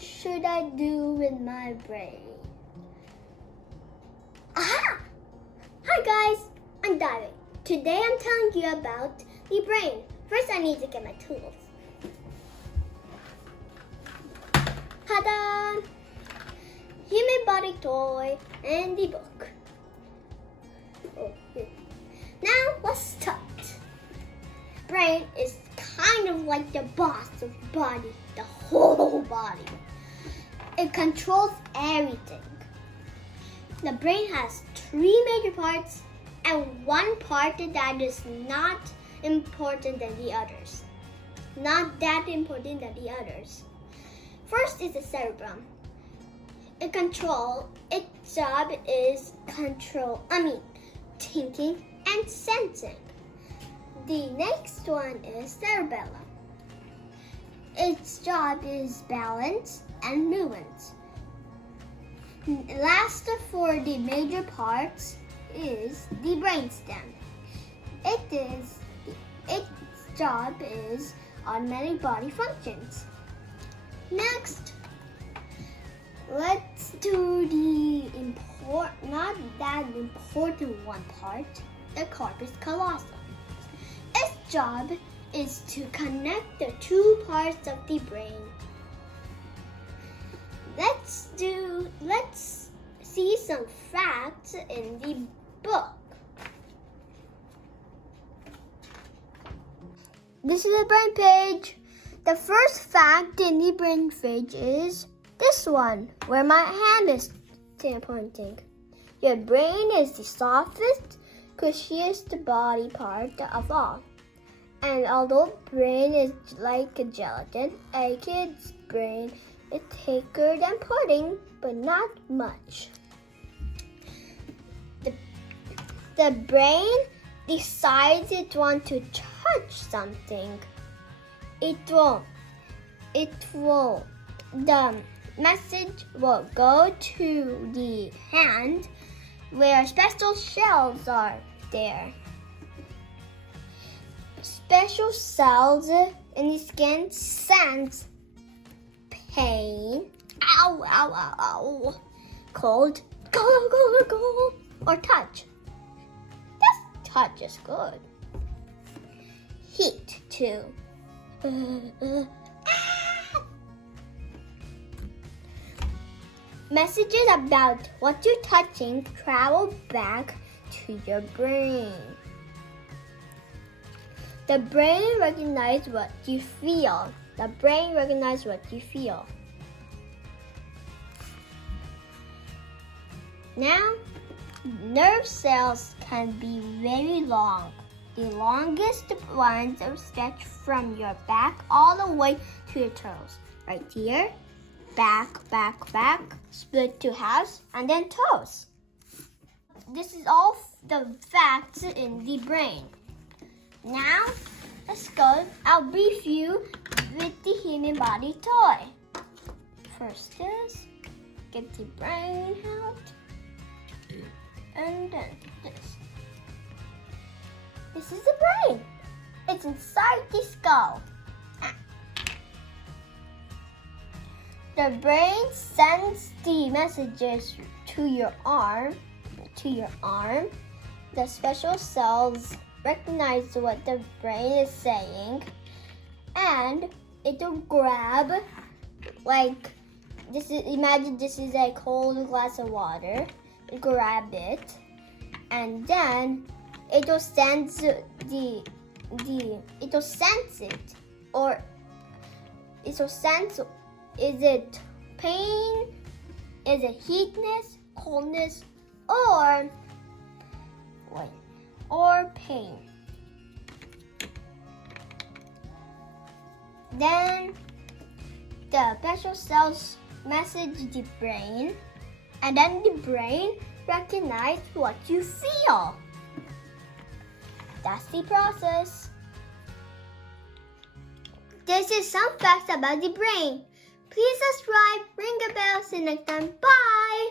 should I do with my brain? Aha! Hi guys, I'm Daiwik. Today I'm telling you about the brain. First I need to get my tools. Ta-da! Human body toy and the book. Oh, yeah. Now let's start. Brain is kind of like the boss of the body, the whole body. It controls everything. The brain has 3 major parts and one part that is not important than the others. Not that important than the others. First is the cerebrum. Its job is thinking and sensing. The next one is cerebellum. Its job is balance and movement. Last for the major parts is the brainstem. Its job is automatic body functions. Next, let's do the not that important one part, the corpus callosum. Its job is to connect the 2 parts of the brain. Let's see some facts in the book. This is the brain page. The first fact in the brain page is this one, where my hand is pointing. Your brain is the softest, cushiest body part of all. And although brain is like a gelatin, a kid's brain is thicker than pudding, but not much. The brain decides it wants to touch something. It won't. The message will go to the hand where special cells are there. Special cells in the skin sense pain, ow, ow, ow, ow, cold, cold, or touch. Touch is good. Heat too. Messages about what you're touching travel back to your brain. The brain recognizes what you feel. Now, nerve cells can be very long. The longest ones are stretched from your back all the way to your toes. Right here, back, split to halves, and then toes. This is all the facts in the brain. Now, let's go. I'll brief you with the human body toy. First is, get the brain out. And then this. This is the brain. It's inside the skull. The brain sends the messages to your arm. The special cells recognize what the brain is saying, and it will grab, like this is. Imagine this is a cold glass of water. Grab it, and then it will sense it, or it will sense, is it pain, is it heatness, coldness, or pain. Then the special cells message the brain, and then the brain recognizes what you feel. That's the process. This is some facts about the brain. Please subscribe, ring the bell, see you next time. Bye!